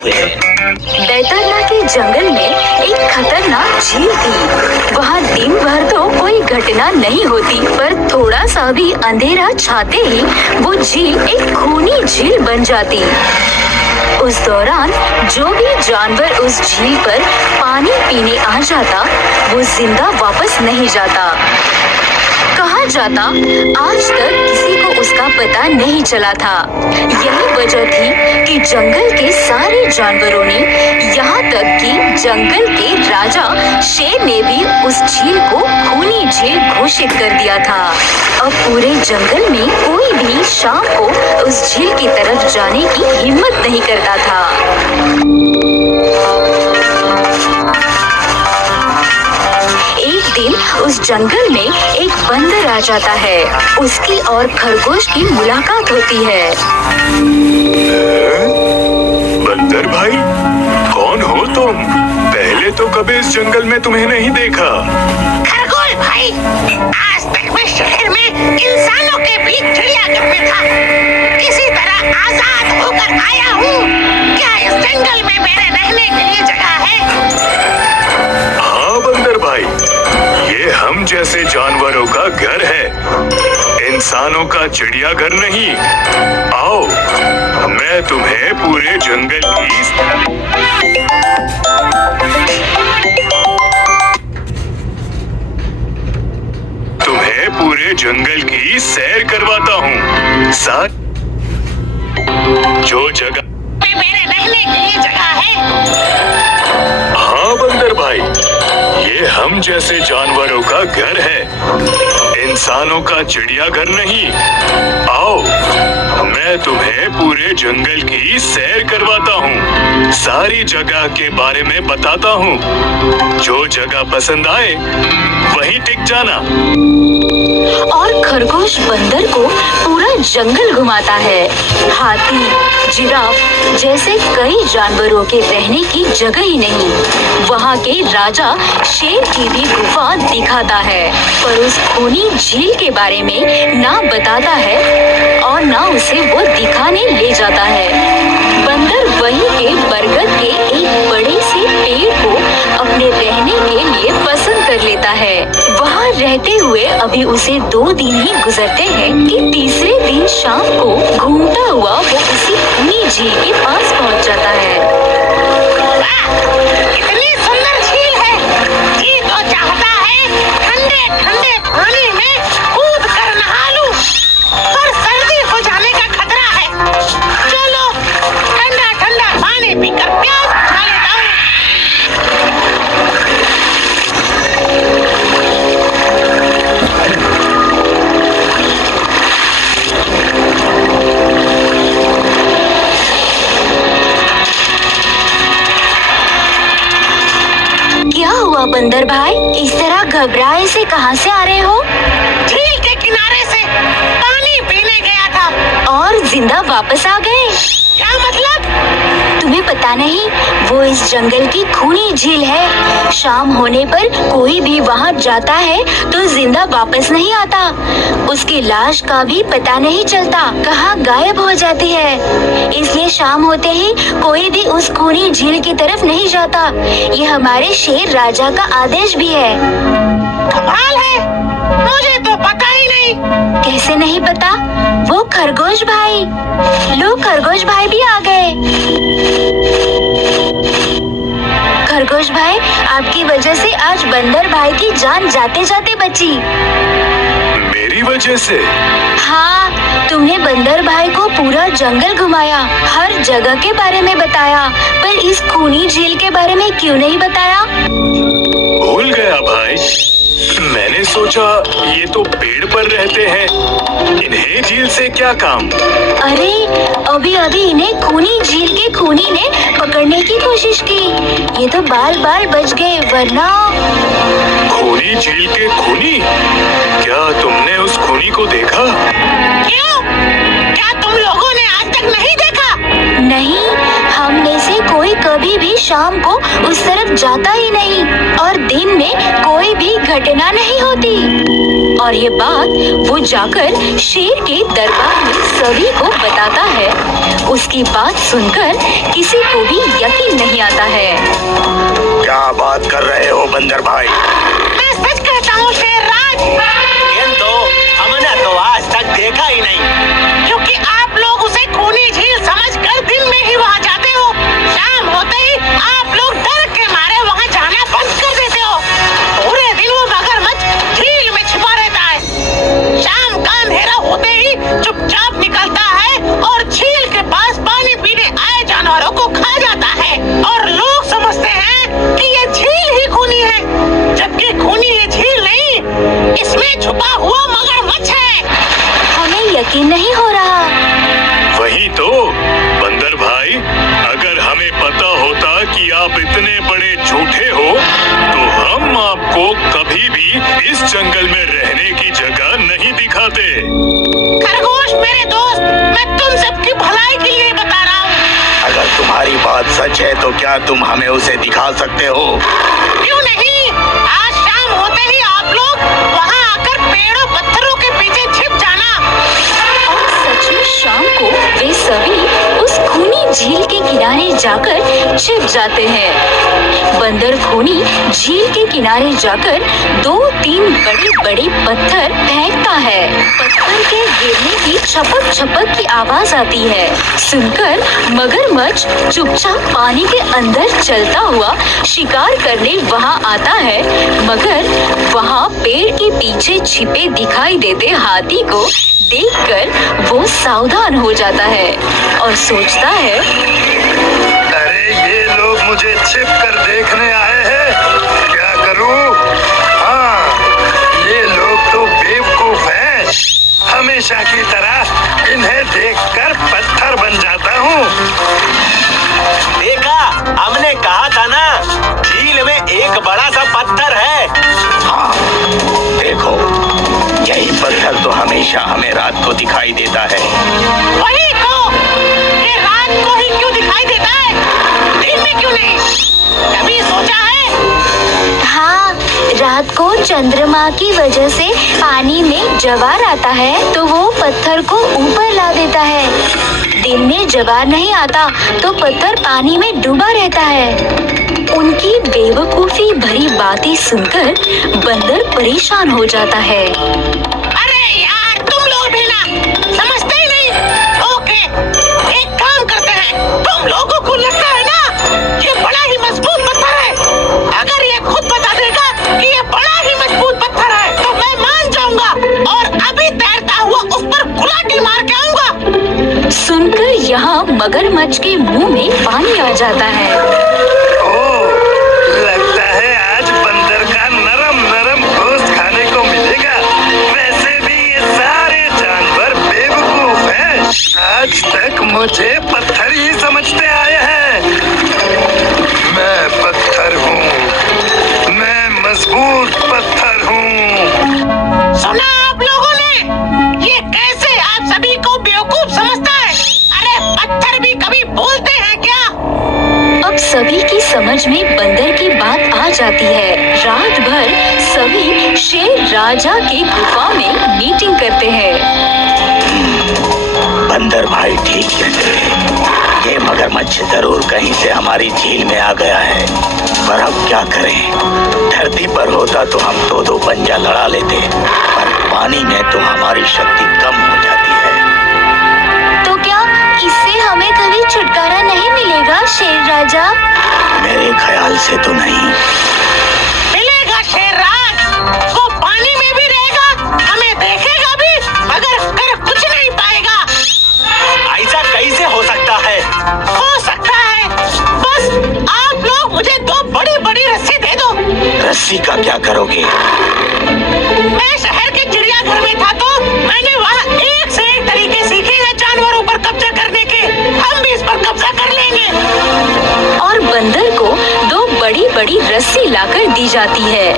बैतरना के जंगल में एक खतरनाक झील थी। वहाँ दिन भर तो कोई घटना नहीं होती, पर थोड़ा सा भी अंधेरा छाते ही वो झील एक खूनी झील बन जाती। उस दौरान जो भी जानवर उस झील पर पानी पीने आ जाता, वो जिंदा वापस नहीं जाता। कहा जाता आज तक किसी को उसका पता नहीं चला था। यही वजह थी कि जंगल के सारे जानवरों ने, यहाँ तक कि जंगल के राजा शेर ने भी उस झील को खूनी झील घोषित कर दिया था। अब पूरे जंगल में कोई भी शाम को उस झील की तरफ जाने की हिम्मत नहीं करता था। उस जंगल में एक बंदर आ जाता है। उसकी और खरगोश की मुलाकात होती है। बंदर भाई, कौन हो तुम? पहले तो कभी इस जंगल में तुम्हें नहीं देखा। खरगोश भाई, आज तक मैं शहर में इंसानों के बीच चिड़ियाघर में था। किसी तरह आजाद होकर आया हूँ। क्या इस जंगल में मेरे रहने के लिए जगह है? हाँ बंदर भाई, ये हम जैसे जानवरों का घर है, इंसानों का चिड़ियाघर नहीं। आओ, मैं तुम्हें पूरे जंगल की सैर करवाता हूँ। साथ जो जगह मेरे रहने के लिए जगह है। हाँ बंदर भाई, ये हम जैसे जानवरों का घर है, इंसानों का चिड़ियाघर नहीं। आओ, मैं तुम्हें पूरे जंगल की सैर करवाता हूँ, सारी जगह के बारे में बताता हूँ। जो जगह पसंद आए वहीं टिक जाना। और खरगोश बंदर को पूरा जंगल घुमाता है। हाथी, जिराफ जैसे कई जानवरों के रहने की जगह ही नहीं। वहाँ के राजा शेर की भी गुफा दिखाता है, पर उस खूनी झील के बारे में ना बताता है और ना उसे वो दिखाने ले जाता है। बंदर वहीं के बरगद के एक बड़े से पेड़ को अपने रहने के लिए पसंद कर लेता है। वहाँ रहते हुए अभी उसे 2 दिन ही गुजरते हैं कि तीसरे दिन शाम को घूमता हुआ वो उसी खूनी झील के पास पहुँच जाता है। इतनी सुंदर झील है, जी तो चाहता है ठंडे ठंडे पानी में कूद कर नहा लूं, पर सर्दी हो जाने का खतरा है। चलो ठंडा ठंडा पानी पीकर प्यास बुझा लेता हूँ। क्या हुआ बंदर भाई, इस तरह घबराए से कहाँ से आ रहे हो? झील के किनारे से पानी पीने गया था। और जिंदा वापस आ गए? क्या मतलब? तुम्हें पता नहीं, वो इस जंगल की खूनी झील है। शाम होने पर कोई भी वहाँ जाता है तो जिंदा वापस नहीं आता। उसकी लाश का भी पता नहीं चलता, कहाँ गायब हो जाती है। इसलिए शाम होते ही कोई भी उस खूनी झील की तरफ नहीं जाता। ये हमारे शेर राजा का आदेश भी है। कमाल है, मुझे तो पता ही नहीं। कैसे नहीं पता? वो खरगोश भाई, लो खरगोश भाई भी आ गए। खरगोश भाई, आपकी वजह से आज बंदर भाई की जान जाते जाते बची। मेरी वजह से? हाँ, तुमने बंदर भाई को पूरा जंगल घुमाया, हर जगह के बारे में बताया, पर इस खूनी झील के बारे में क्यों नहीं बताया? भूल गया भाई, मैंने सोचा ये तो पेड़ पर रहते हैं, इन्हें झील से क्या काम। अरे अभी अभी इन्हें खूनी झील के खूनी ने पकड़ने की कोशिश की, ये तो बाल बाल बच गए, वरना। खूनी झील के खूनी? क्या तुमने उस खूनी को देखा? क्यों? क्या तुम लोगों ने आज तक नहीं देखा? नहीं, हम में से कोई कभी भी शाम को उस तरफ जाता ही नहीं और दिन में कोई भी घटना नहीं होती। और ये बात वो जाकर शेर के दरबार में सभी को बताता है। उसकी बात सुनकर किसी को भी यकीन नहीं आता है। क्या बात कर रहे हो बंदर भाई? मैं सच कहता हूँ शेरराज। किंतु हमने तो आज तक देखा ही नहीं। क्योंकि आप लोग उसे खूनी झील समझकर दिन में ही वहाँ जाते हो। शाम होते ही आप लोग डर के मारे वहाँ जाना बंद कर देते हो। पूरे दिन वो मगरमच्छ झील में छिपा रहता है। शाम का अंधेरा होते ही चुपचाप निकलता है और झील के पास पानी पीने आए जानवरों को खा जाता है। और लोग समझते हैं कि ये झील ही खूनी है, जबकि खूनी ये झील नहीं, इसमें छुपा हुआ मगरमच्छ है। हमें यकीन नहीं हो रहा। वही तो बंदर भाई, अगर हमें पता होता कि आप इतने बड़े झूठे हो तो हम आपको कभी भी इस जंगल में रहने की जगह नहीं दिखाते। खरगोश मेरे दोस्त, मैं तुम सबकी भलाई के लिए बता रहा हूँ। अगर तुम्हारी बात सच है तो क्या तुम हमें उसे दिखा सकते हो? क्यों नहीं? आज शाम होते ही आप लोग वहाँ आकर पेड़ों पत्थरों के पीछे छिप जाना। और सच में शाम को वे सभी उस खूनी झील के किनारे जाकर छिप जाते हैं। बंदर खूनी झील के किनारे जाकर 2-3 बड़े-बड़े पत्थर फेंकता है। पत्थर के गिरने की छपक छपक की आवाज आती है। सुनकर मगरमच्छ चुपचाप पानी के अंदर चलता हुआ शिकार करने वहाँ आता है, मगर वहाँ पेड़ के पीछे छिपे दिखाई देते हाथी को देखकर वो सावधान हो जाता है और सोचता है, अरे ये लोग मुझे छिप कर देखने आए हैं, क्या करूं? हाँ, ये लोग तो बेवकूफ हैं। हमेशा की तरह इन्हें देखकर पत्थर बन जाता हूँ। देखा, हमने कहा था ना, झील में एक बड़ा सा पत्थर है। हाँ, देखो, यही पत्थर तो हमेशा हमें रात को दिखाई देता है। वही तो, ये रात को ही क्यों दिखाई देता है, दिन में क्यों नहीं? कभी सोचा है? हाँ, रात को चंद्रमा की वजह से पानी में ज्वार आता है तो वो पत्थर को ऊपर ला देता है। दिन में ज्वार नहीं आता तो पत्थर पानी में डूबा रहता है। उनकी बेवकूफी भरी बातें सुनकर बंदर परेशान हो जाता है। अरे यार, तुम लोग भी ना समझते ही नहीं। ओके, एक काम करते हैं, तुम लोगों को लगता है ना ये बड़ा ही मजबूत पत्थर है। अगर ये खुद बता देगा कि ये बड़ा ही मजबूत पत्थर है तो मैं मान जाऊंगा और अभी तैरता हुआ उस पर गुलाटी मार के आऊंगा। सुनकर यहाँ मगरमच्छ के मुंह में पानी आ जाता है। ओह, लगता है आज बंदर का नरम नरम गोश्त खाने को मिलेगा। वैसे भी ये सारे जानवर बेवकूफ हैं। आज तक मुझे पत्थर ही समझते आए हैं। मैं पत्थर हूँ, मैं मजबूत पत्थर हूँ। सुना आप लोगों ने? ये कैसे आप सभी को बेवकूफ समझता है? अरे पत्थर भी कभी बोलते हैं क्या? अब सभी की समझ में बंदर की बात आ जाती है। रात भर सभी शेर राजा के गुफा में मीटिंग करते हैं। बंदर भाई ठीक कहते हैं, ये मगरमच्छ जरूर कहीं से हमारी झील में आ गया है। पर अब क्या करें? धरती पर होता तो हम दो पंजा लड़ा लेते, पर पानी में तो हमारी शक्ति कम हो जाती है। तो क्या इससे हमें कभी छुटकारा नहीं मिलेगा शेर राजा? मेरे ख्याल से तो नहीं। मिलेगा शेरराज, वो पानी में भी रहेगा, हमें देखेगा भी, मगर कर कुछ नहीं पाएगा। ऐसा कैसे हो सकता है? हो सकता है, बस आप लोग मुझे 2 बड़ी-बड़ी रस्सी दे दो। रस्सी का क्या करोगे? मैं शहर के चिड़ियाघर में था तो मैंने वहाँ एक से एक तरीके सीखे हैं जानवरों पर कब्जा करने के। हम भी इस पर कब्जा कर लेंगे। और बंदर को 2 बड़ी-बड़ी रस्सी लाकर दी जाती है।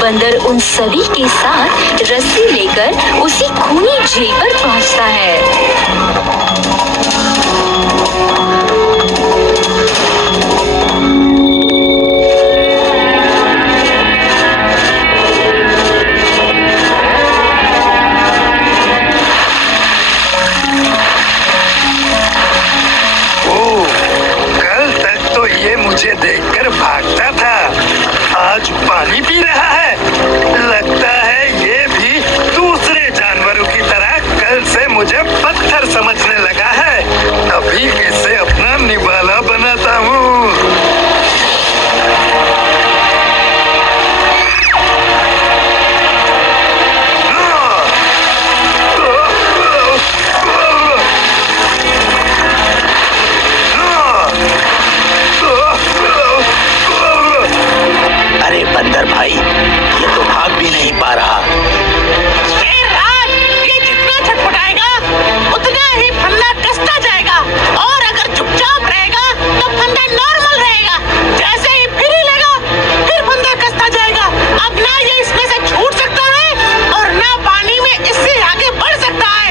बंदर उन सभी के साथ रस्सी लेकर उसी खूनी झील पर पहुंचता है। मुझे देखकर भागता था, आज पानी पी रहा है। लगता है ये भी दूसरे जानवरों की तरह कल से मुझे पत्थर समझने लगा है। अभी इसे अपना निवाला बनाता हूँ। अरे बंदर भाई, ये तो भाग भी नहीं पा रहा। शेरराज, ये जितना छटपटाएगा उतना ही फंदा कसता जाएगा, और अगर चुपचाप रहेगा तो फंदा नॉर्मल रहेगा। जैसे ही फिर हिलेगा फिर फंदा कसता जाएगा। अब ना ये इसमें से छूट सकता है और ना पानी में इससे आगे बढ़ सकता है।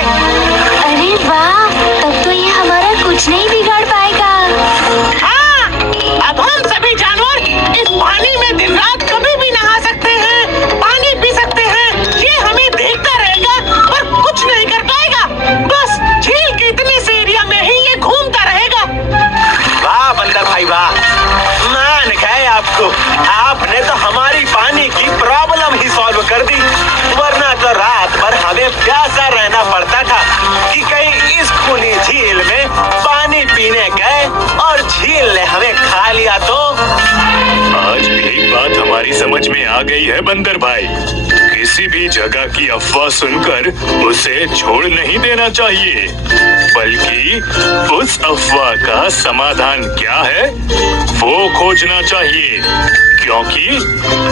अरे वाह, तब तो ये हमारा कुछ नहीं बिगाड़ पाएगा। हाँ, अब हम सभी जानवर इस पानी में दिन रात कभी भी नहा सकते हैं, पानी पी सकते हैं। ये हमें देखता रहेगा पर कुछ नहीं कर पाएगा। बस झील के इतने से एरिया में ही ये घूमता रहेगा। वाह बंदर भाई वाह, मान गए आपको। आपने तो हमारी पानी की प्रॉब्लम ही सॉल्व कर दी, वरना तो रात भर हमें प्यासा रहना पड़ता था कि कहीं इस खूनी झील में पानी पीने गए और झील ने हमें खा लिया तो। आज एक बात हमारी समझ में आ गई है बंदर भाई, किसी भी जगह की अफवाह सुनकर उसे छोड़ नहीं देना चाहिए, बल्कि उस अफवाह का समाधान क्या है वो खोजना चाहिए, क्योंकि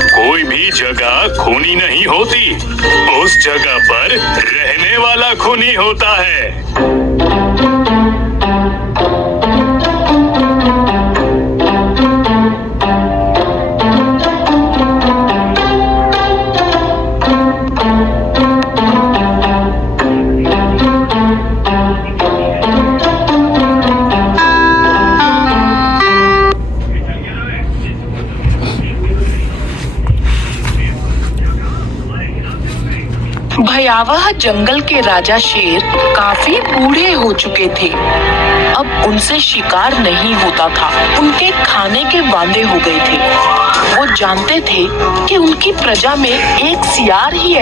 कोई भी जगह खूनी नहीं होती, उस जगह पर रहने वाला खूनी होता है। भयावह जंगल के राजा शेर काफी बूढ़े हो चुके थे। अब उनसे शिकार नहीं होता था, उनके खाने के वांदे हो गए थे। वो जानते थे कि उनकी प्रजा में एक सियार ही